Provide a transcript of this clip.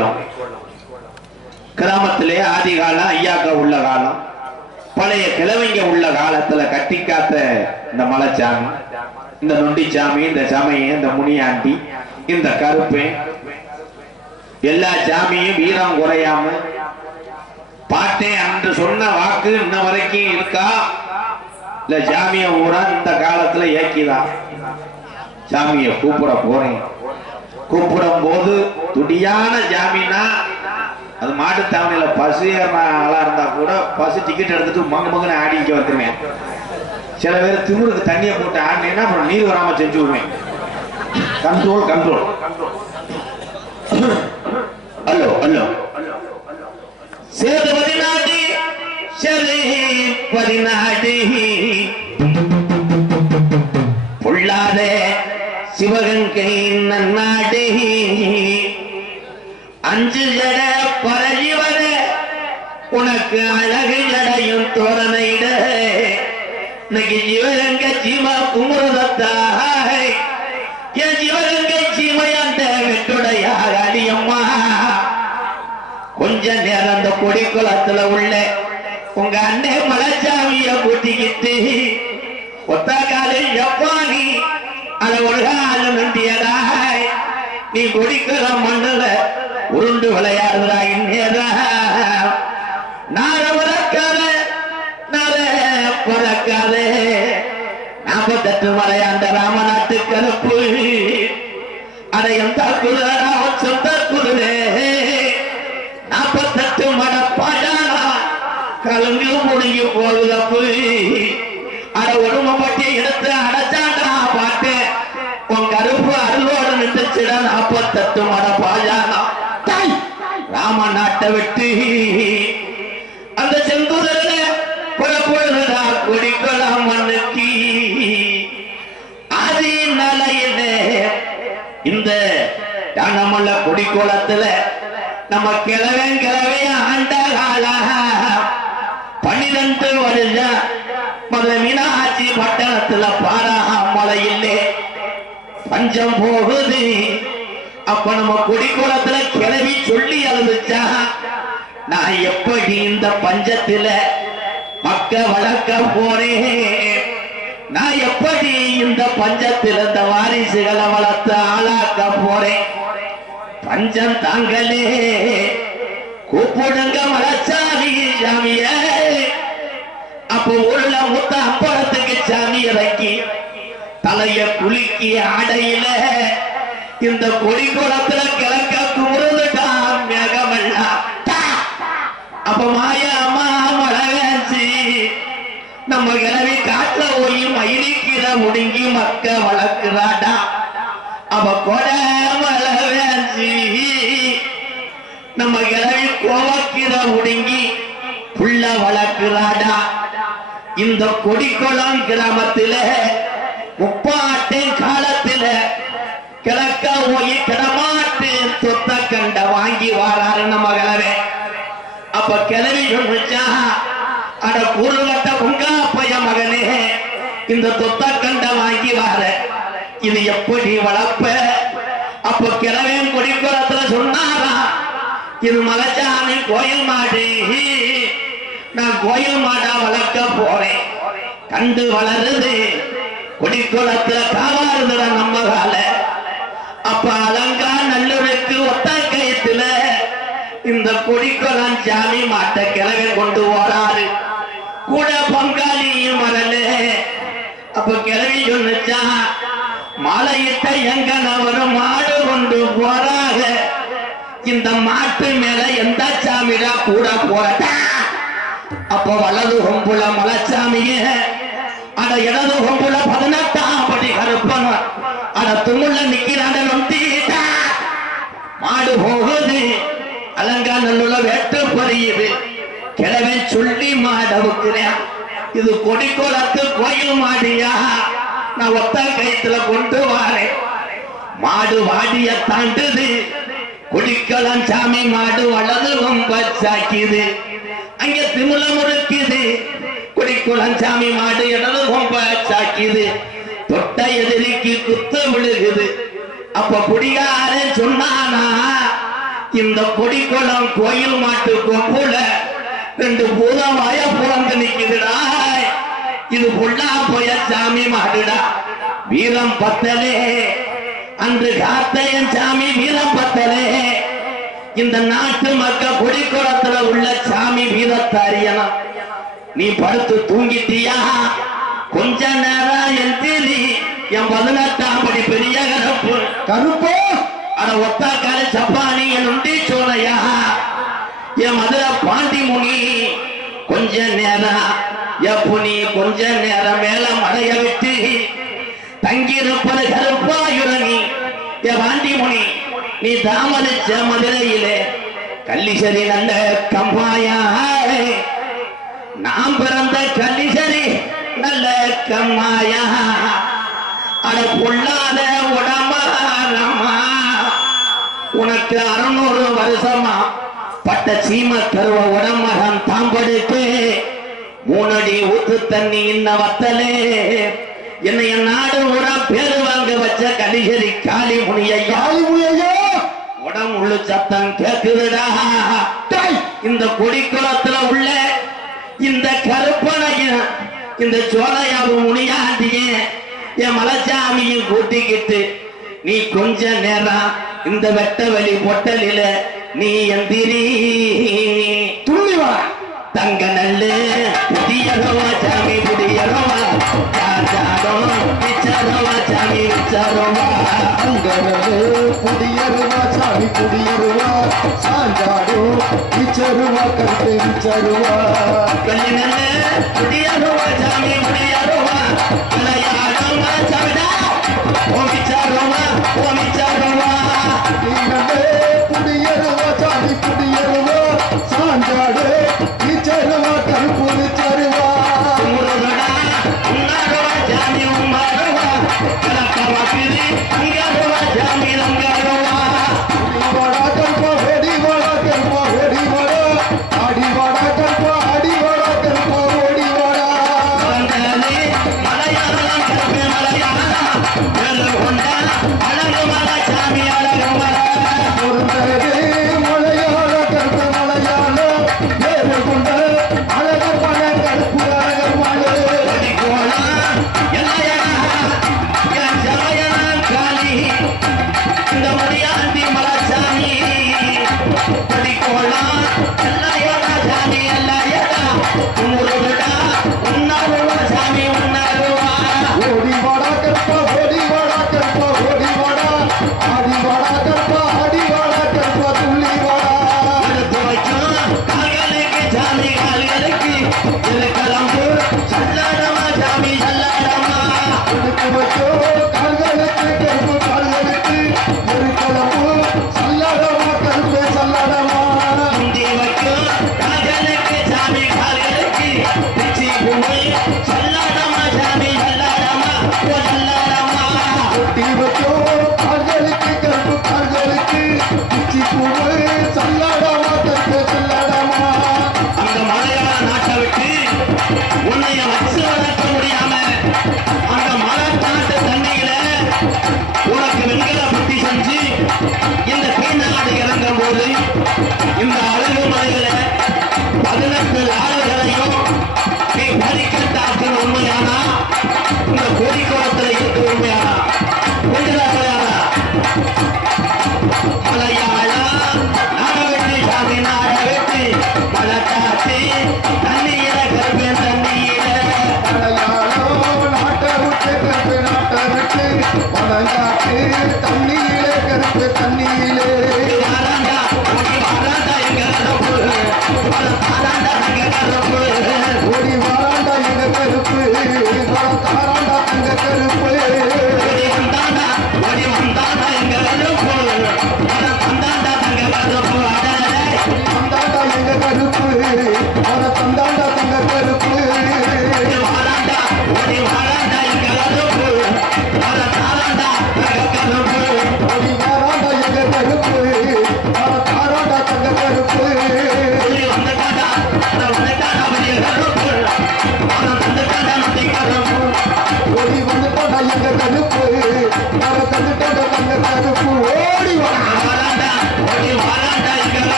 குளம் கிராமத்திலே ஆதி காலம் ஐயாக்கா உள்ள காலம். பழைய கிழவிங்க உள்ள காலத்துல கட்டி காத்த இந்த மலைச்சாமி இந்த நொண்டிச்சாமி இந்த சமயம் இந்த முனியாண்டி இந்த கருப்பு எல்லா சாமியும் வீரம் குறையாம பாட்டேன் அன்று சொன்ன வாக்கு இன்ன வரைக்கும் இருக்கா? இல்ல சாமிய ஊரா இந்த காலத்துல ஏக்கிதான் சாமிய கூப்பிட போறேன். கூப்பிடும் போது துடியான ஜாமீனா அது மாட்டுத்தாவணியில பசு ஆளா இருந்தா கூட பசு டிக்கெட் எடுத்துட்டு மங்க மங்கன்னு ஆடிக்க வந்துருவேன் சில பேர் திமுருக்கு தண்ணியை போட்டு ஆடினேன்னா அப்புறம் நீர் வராம செஞ்சு விடுவேன் control control hello hello Sethu பதினாடி சரி பதினாடி பொல்லாதே சிவகங்கை நன்னாடு அஞ்சு ஜட பரஜிவர உனக்கு அழகு ஜடையும் தோரணையிட. இன்னைக்கு சிவகங்க சீமா குமுறதாய் என் சிவகங்க சீமை அந்த வெட்டுடையாக அடியம்மா. கொஞ்ச நேரம் அந்த கொடி குளத்துல உள்ள உங்க அண்ணே மலச்சாமிய கூட்டிக்கிட்டு ஒத்தாக்காலே காலு அத ஒரு கால நீ கொடிக்கிற மண்ணுல உருண்டு விளையாடுறாய் நார பிறக்காத நார பிறக்காத நாற்பத்தெட்டு மலையாண்ட ராமநாட்டு கருப்பு அடையும் தற்குதிரை சொந்த குதிரை நாற்பத்தெட்டு மட பாடானா கலங்கு முடிஞ்சு போகுதப்பு. அட ஒடுமைப்பட்டி எடுத்து அடைச்சாண்டா பாட்டு. உன் கருப்பு அருளோடு நின்றுச்சிட நாற்பத்தெட்டு மட பாஜானா தாய் ராம நாட்டை விட்டு. அந்த செங்குதிரை புறப்படுறதா கொடிக்கலாம் மண்ணுக்கு ஆதி நிலையிலே இந்த தானமல்ல குடிக்கோலத்துல நம்ம கிழவன் கிழவைய ஆண்ட கால பன்னிரண்டு வருஷம் மதுரை மீனாட்சி பட்டணத்துல பாராமலையிலே பஞ்சம் போகுது. அப்ப நம்ம குடிக்கோலத்துல கிளவி சொல்லி அழுதுச்சா? நான் எப்படி இந்த பஞ்சத்துல மக்க வளர்க்க போறேன்? நான் எப்படி இந்த பஞ்சத்தில் இந்த வாரிசுகளை வளர்த்து ஆளாக்க போறேன்? பஞ்சம் தாங்களே. கூப்பிடுங்க மலச்சாமி சாமிய. அப்போ உள்ள முத்த அப்பளத்துக்கு சாமி இறக்கி தலைய குலுக்கிய ஆடையில இந்த கொடி குளத்துல கிழக்க கூறுதுட்டான் மேகமெல்லாம் அப்ப மாயா அம்மா மழகாச்சு நம்ம கிளவி காட்டுல போய் மயிலிக்கிற முடுங்கி மக்க வளர்க்கிறாடா. அவ கொடை மழகாச்சு நம்ம கிளவி கோவக்கிற முடுங்கி புள்ள வளர்க்கிறாடா. இந்த கொடிக்குளம் கிராமத்திலே உப்பாட்டின் காலத்தில கிழக்க போய் கிடமாட்டு சொத்த கண்ட வாங்கி வாராரு நம்ம கிளவே அப்ப கிளவி சொன்னா அட கூறுவட்ட உங்கா பைய மகனே இந்த சொத்த கண்ட வாங்கி வார இது எப்படி வளர்ப்ப? அப்ப கிழவன் கொடிக்குளத்துல சொன்னாரா இது மலச்சாமி கோயில் மாடு நான் கோயில் மாடா வளர்க்க போறேன். கண்டு வளருது. கொடிக்குளத்துல காவாருதுட நம்ம கால அப்ப அலங்கா நல்லுருக்கு ஒத்த கயத்துல இந்த குடிக்குளம் சாமி மாட்ட கிழக கொண்டு போறாரு கூட பங்காளியும் வரல. அப்ப கிழவி சொன்னுச்சா மாலையிட்ட எங்க நவரும் மாடு கொண்டு போறாங்க. இந்த மாட்டு மேல எந்த சாமிடா கூட போறட்டா அப்ப வலது கொம்புல மலைச்சாமிய அட இடது கொம்புல பதினெட்டாம் படி கருப்பன். அட துமுள்ள நிக்கிறாண்ட நொண்டிட்டா? மாடு போகுது. அலங்காநல்லுல வெட்டு பறியுது கிழவை சொல்லி மாடவுக்கிறேன் இது கொடிக்கோலத்து கோயில் மாடியா? நான் ஒத்த கைத்துல கொண்டு வாரேன். மாடு வாடிய தாண்டுது. குடிக்கலாம் சாமி மாடு வலது ரொம்ப சாக்கிது அங்க திமுலம் இருக்குது குடிக்குளம் சாமி மாடு இடது கொம்ப சாக்கிது. தொட்ட எதிரிக்கு குத்து விழுகுது. அப்ப குடிகாரன் சொன்னானா இந்த கொடிக்குளம் கோயில் மாட்டு கொம்புல ரெண்டு பூதம் வய புறந்து நிக்குதுடா. இது புள்ளா போய சாமி மாடுடா. வீரம் பத்தலே. அன்று காத்தையன் சாமி வீரம் பத்தலே. இந்த நாட்டு மக்க கொடிக்குளத்துல உள்ள சாமி வீரத்தை நீ படுத்து தூங்கிட்டியா? கொஞ்ச நேரம் எந்திரி என் பதினெட்டாம் படி பெரிய கருப்பு. கருப்போ? அட ஒத்தாக்கால சப்பானி என் உண்டி சோனையா என் மதுரை பாண்டி முனி கொஞ்ச நேரம். எப்புனி கொஞ்ச நேரம் மேல மடைய விட்டு தங்கியிருப்பது கருப்பாயுரணி என் பாண்டி முனி நீ தாமதிச்ச மதுரையிலே கள்ளிசரி நல்ல கம்மாயா நாம் பிறந்த கள்ளிசரி நல்ல கம்மாயா அட பொல்லாத உடம்பாரமா உனக்கு அறுநூறு வருஷமா பட்ட சீம கருவ உடம்பகம் தாம்படுத்து. மூணடி ஊத்து தண்ணி இன்ன வத்தலே. என்னை என் நாடு ஊரா பேரு வாங்க வச்ச கலிசரி காளி முனியையா. காளிமுனையோ உடம் உள்ள சத்தம் கேக்குதுடா. இந்த கொடிக்குளத்துல உள்ள இந்த கருப்பனையும் இந்த சோலையாவு முனியாண்டிய என் மலச்சாமியும் கூட்டிக்கிட்டு நீ கொஞ்ச நேரம் இந்த வெட்ட வழி பொட்டலில நீ எந்திரி. சாமி புடியருவா சாஞ்சாடு விச்சருவா கருப்பை விச்சருவா குடியருவா சாமி குடியருவா சாமி புடியருவா சாஞ்சாடு விச்சருவா கருப்பு விச்சருவா முருகடா உன்னாரவா சாமி பிரி இந்த அழகு மலையில பதினெட்டு ஆளுகளையும் நீ பறிக்கட்டாக்கின உண்மையானா? இந்த கோடிக்கோளத்தில் இருக்கு உண்மையானா? உண்மையானா மலையாளா நாடவெட்டி சாமி நாடவெட்டி மலக்காட்டி தண்ணீர கருப்பேன் தண்ணீர. மலையாளம் நாட்டை விட்டு கருப்பு நாட்டை விட்டு வளங்காட்டு